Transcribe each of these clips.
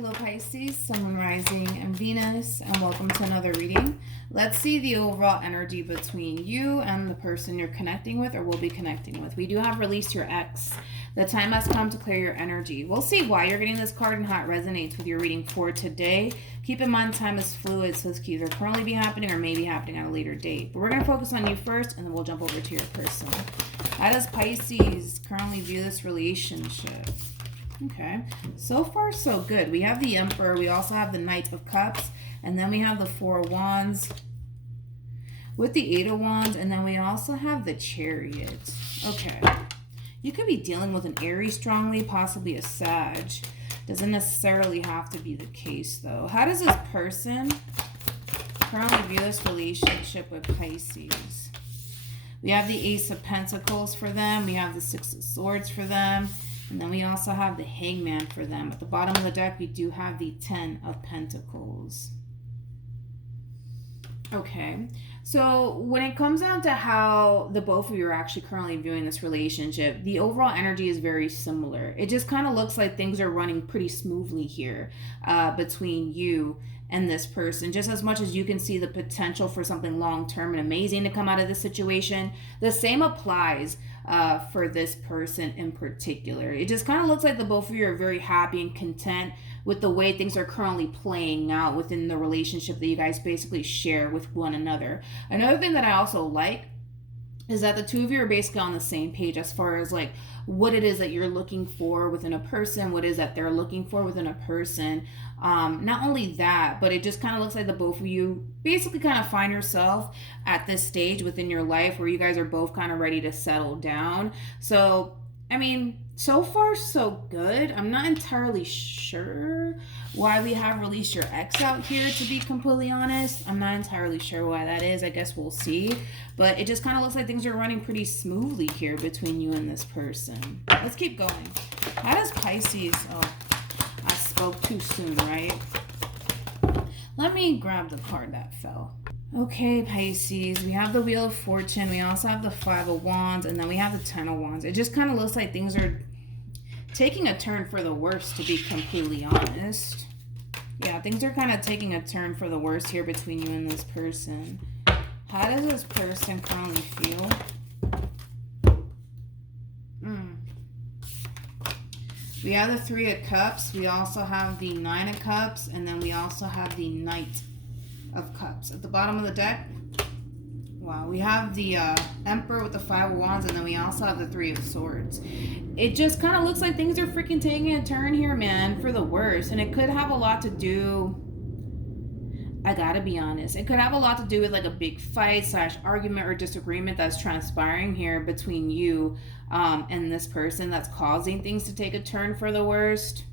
Hello Pisces, Sun, Moon, Rising, and Venus, and welcome to another reading. Let's see the overall energy between you and the person you're connecting with or will be connecting with. We do have release your ex. The time has come to clear your energy. We'll see why you're getting this card and how it resonates with your reading for today. Keep in mind time is fluid, so this could either currently be happening or may be happening at a later date. But we're going to focus on you first, and then we'll jump over to your person. How does Pisces currently view this relationship? Okay, so far so good. We have the Emperor, we also have the Knight of Cups, and then we have the Four of Wands with the Eight of Wands, and then we also have the Chariot. Okay, you could be dealing with an Aries strongly, possibly a Sag. Doesn't necessarily have to be the case though. How does this person currently view this relationship with Pisces? We have the Ace of Pentacles for them, we have the Six of Swords for them, and then we also have the Hangman for them. At the bottom of the deck, we do have the Ten of Pentacles. Okay, so when it comes down to how the both of you are actually currently viewing this relationship, the overall energy is very similar. It just kind of looks like things are running pretty smoothly here between you and this person. Just as much as you can see the potential for something long-term and amazing to come out of this situation, the same applies for this person in particular. It just kind of looks like the both of you are very happy and content with the way things are currently playing out within the relationship that you guys basically share with one another. Another thing that I also like is that the two of you are basically on the same page as far as like what it is that you're looking for within a person, what it is that they're looking for within a person. Not only that, but it just kind of looks like the both of you basically kind of find yourself at this stage within your life where you guys are both kind of ready to settle down. So, I mean, so far so good. I'm not entirely sure why we have released your ex out here, to be completely honest. I'm not entirely sure why that is. I guess we'll see. But it just kind of looks like things are running pretty smoothly here between you and this person. Let's keep going. How does Pisces... Oh, I spoke too soon, right? Let me grab the card that fell. Okay, Pisces, we have the Wheel of Fortune. We also have the Five of Wands, and then we have the Ten of Wands. It just kind of looks like things are taking a turn for the worse, to be completely honest. Yeah, things are kind of taking a turn for the worse here between you and this person. How does this person currently feel? We have the Three of Cups. We also have the Nine of Cups, and then we also have the Knight of Cups. At the bottom of the deck, wow, we have the Emperor with the Five of Wands, and then we also have the Three of Swords. It just kind of looks like things are freaking taking a turn here, man, for the worse. And it could have a lot to do, I gotta be honest, it could have a lot to do with like a big fight / argument or disagreement that's transpiring here between you and this person that's causing things to take a turn for the worst.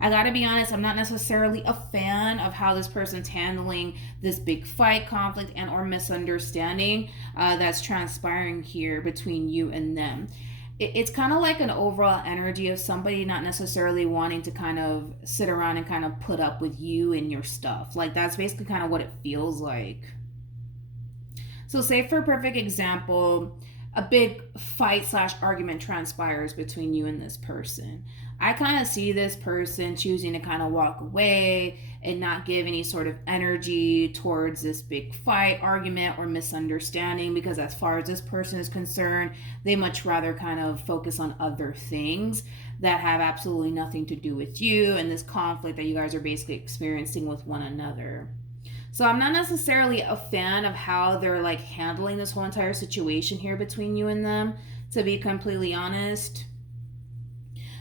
I gotta be honest, I'm not necessarily a fan of how this person's handling this big fight, conflict, and or misunderstanding that's transpiring here between you and them. It's kind of like an overall energy of somebody not necessarily wanting to kind of sit around and kind of put up with you and your stuff. Like, that's basically kind of what it feels like. So say for a perfect example, a big fight / argument transpires between you and this person. I kind of see this person choosing to kind of walk away and not give any sort of energy towards this big fight, argument, or misunderstanding, because as far as this person is concerned, they much rather kind of focus on other things that have absolutely nothing to do with you and this conflict that you guys are basically experiencing with one another. So I'm not necessarily a fan of how they're like handling this whole entire situation here between you and them, to be completely honest.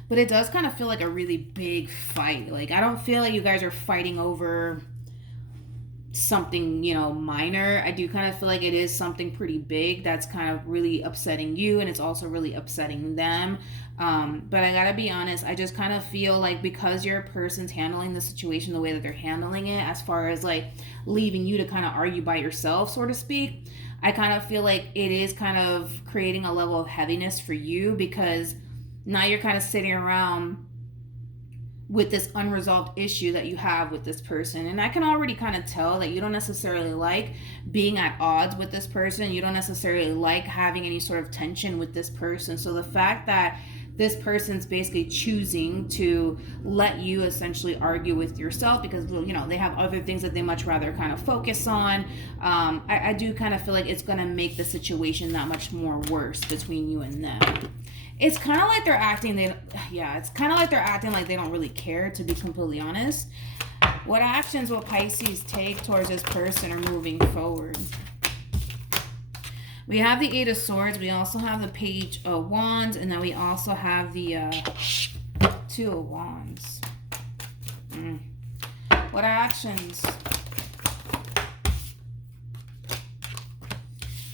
But it does kind of feel like a really big fight. Like, I don't feel like you guys are fighting over something, you know, minor. I do kind of feel like it is something pretty big that's kind of really upsetting you, and it's also really upsetting them. But I gotta be honest, I just kind of feel like because your person's handling the situation the way that they're handling it, as far as like leaving you to kind of argue by yourself, so to speak, I kind of feel like it is kind of creating a level of heaviness for you, because now you're kind of sitting around with this unresolved issue that you have with this person. And I can already kind of tell that you don't necessarily like being at odds with this person. You don't necessarily like having any sort of tension with this person. So the fact that this person's basically choosing to let you essentially argue with yourself because, you know, they have other things that they much rather kind of focus on. I do kind of feel like it's going to make the situation that much more worse between you and them. It's kind of like they're acting, it's kind of like they're acting like they don't really care, to be completely honest. What actions will Pisces take towards this person or moving forward? We have the Eight of Swords. We also have the Page of Wands. And then we also have the Two of Wands. What actions?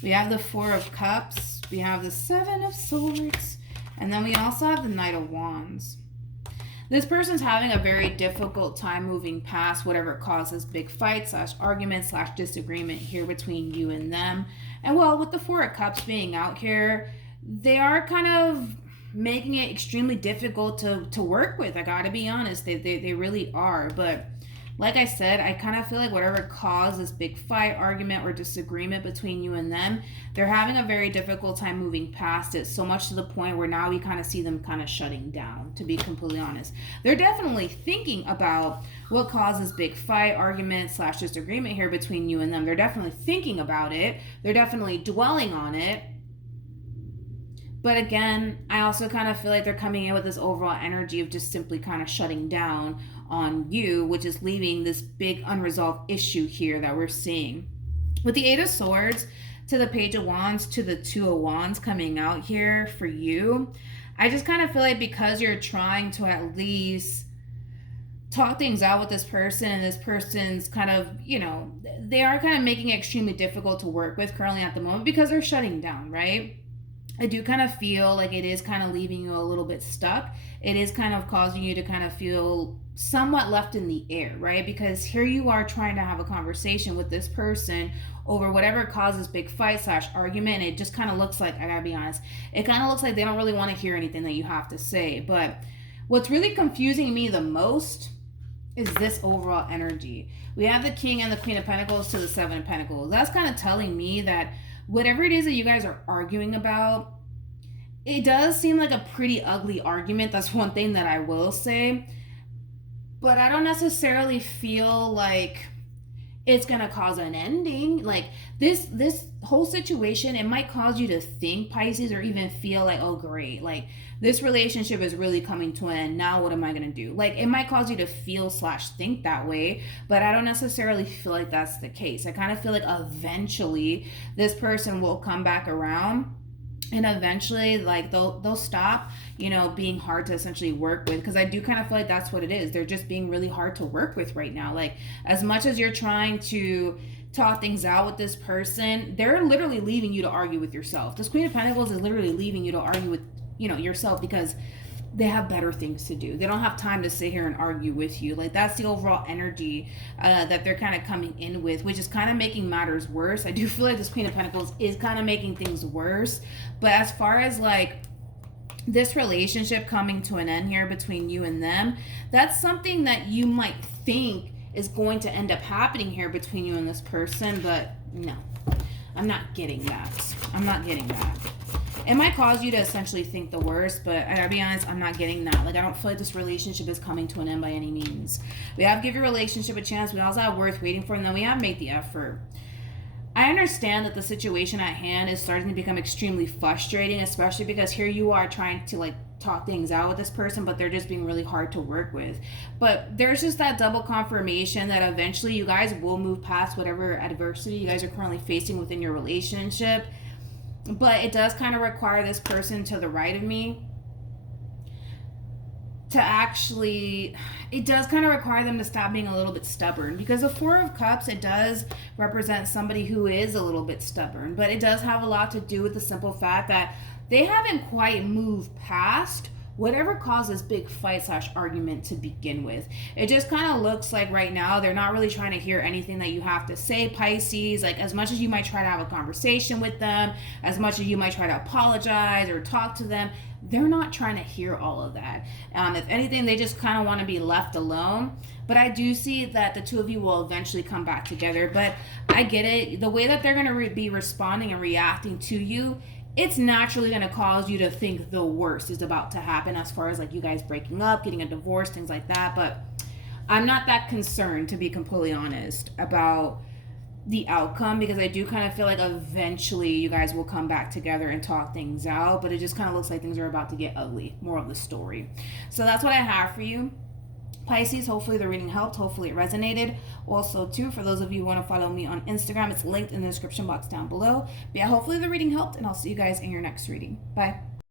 We have the Four of Cups. We have the Seven of Swords. And then we also have the Knight of Wands. This person's having a very difficult time moving past whatever causes big fights / arguments / disagreement here between you and them. And well, with the Four of Cups being out here, they are kind of making it extremely difficult to work with. I gotta be honest, they really are. But like I said, I kind of feel like whatever caused this big fight, argument, or disagreement between you and them, they're having a very difficult time moving past it, so much to the point where now we kind of see them kind of shutting down, to be completely honest. They're definitely thinking about what caused this big fight, argument / disagreement here between you and them. They're definitely thinking about it. They're definitely dwelling on it. But again, I also kind of feel like they're coming in with this overall energy of just simply kind of shutting down on you, which is leaving this big unresolved issue here that we're seeing. With the Eight of Swords to the Page of Wands to the Two of Wands coming out here for you, I just kind of feel like because you're trying to at least talk things out with this person, and this person's kind of, you know, they are kind of making it extremely difficult to work with currently at the moment because they're shutting down, right? I do kind of feel like it is kind of leaving you a little bit stuck. It is kind of causing you to kind of feel somewhat left in the air, right? Because here you are trying to have a conversation with this person over whatever causes big fight / argument. It just kind of looks like, I gotta be honest, it kind of looks like they don't really want to hear anything that you have to say. But what's really confusing me the most is this overall energy. We have the King and the Queen of Pentacles to the Seven of Pentacles. That's kind of telling me that whatever it is that you guys are arguing about, it does seem like a pretty ugly argument. That's one thing that I will say. But I don't necessarily feel like it's going to cause an ending. Like this whole situation, it might cause you to think, Pisces, or even feel like, oh great, like this relationship is really coming to an end. Now what am I going to do? Like it might cause you to feel / think that way, but I don't necessarily feel like that's the case. I kind of feel like eventually this person will come back around, and eventually like they'll stop, you know, being hard to essentially work with, because I do kind of feel like that's what it is. They're just being really hard to work with right now. Like as much as you're trying to talk things out with this person, they're literally leaving you to argue with yourself. This Queen of Pentacles is literally leaving you to argue with, you know, yourself, because they have better things to do. They don't have time to sit here and argue with you. Like that's the overall energy that they're kind of coming in with, which is kind of making matters worse. I do feel like this Queen of Pentacles is kind of making things worse. But as far as like this relationship coming to an end here between you and them, that's something that you might think is going to end up happening here between you and this person. But no, I'm not getting that. I'm not getting that. It might cause you to essentially think the worst, but I gotta be honest, I'm not getting that. Like, I don't feel like this relationship is coming to an end by any means. We have give your relationship a chance. We also have worth waiting for, and then we have make the effort. I understand that the situation at hand is starting to become extremely frustrating, especially because here you are trying to like talk things out with this person, but they're just being really hard to work with. But there's just that double confirmation that eventually you guys will move past whatever adversity you guys are currently facing within your relationship. But it does kind of require this person to the right of me to actually, it does kind of require them to stop being a little bit stubborn, because the Four of Cups, it does represent somebody who is a little bit stubborn, but it does have a lot to do with the simple fact that they haven't quite moved past whatever causes big fight / argument to begin with. It just kind of looks like right now they're not really trying to hear anything that you have to say, Pisces. Like as much as you might try to have a conversation with them, as much as you might try to apologize or talk to them, they're not trying to hear all of that. If anything, they just kind of want to be left alone. But I do see that the two of you will eventually come back together. But I get it. The way that they're going to be responding and reacting to you it's naturally going to cause you to think the worst is about to happen as far as like you guys breaking up, getting a divorce, things like that. But I'm not that concerned, to be completely honest, about the outcome, because I do kind of feel like eventually you guys will come back together and talk things out, but it just kind of looks like things are about to get ugly. More of the story. So that's what I have for you, Pisces. Hopefully the reading helped. Hopefully it resonated. Also, too, for those of you who want to follow me on Instagram, it's linked in the description box down below. But yeah, hopefully the reading helped, and I'll see you guys in your next reading. Bye.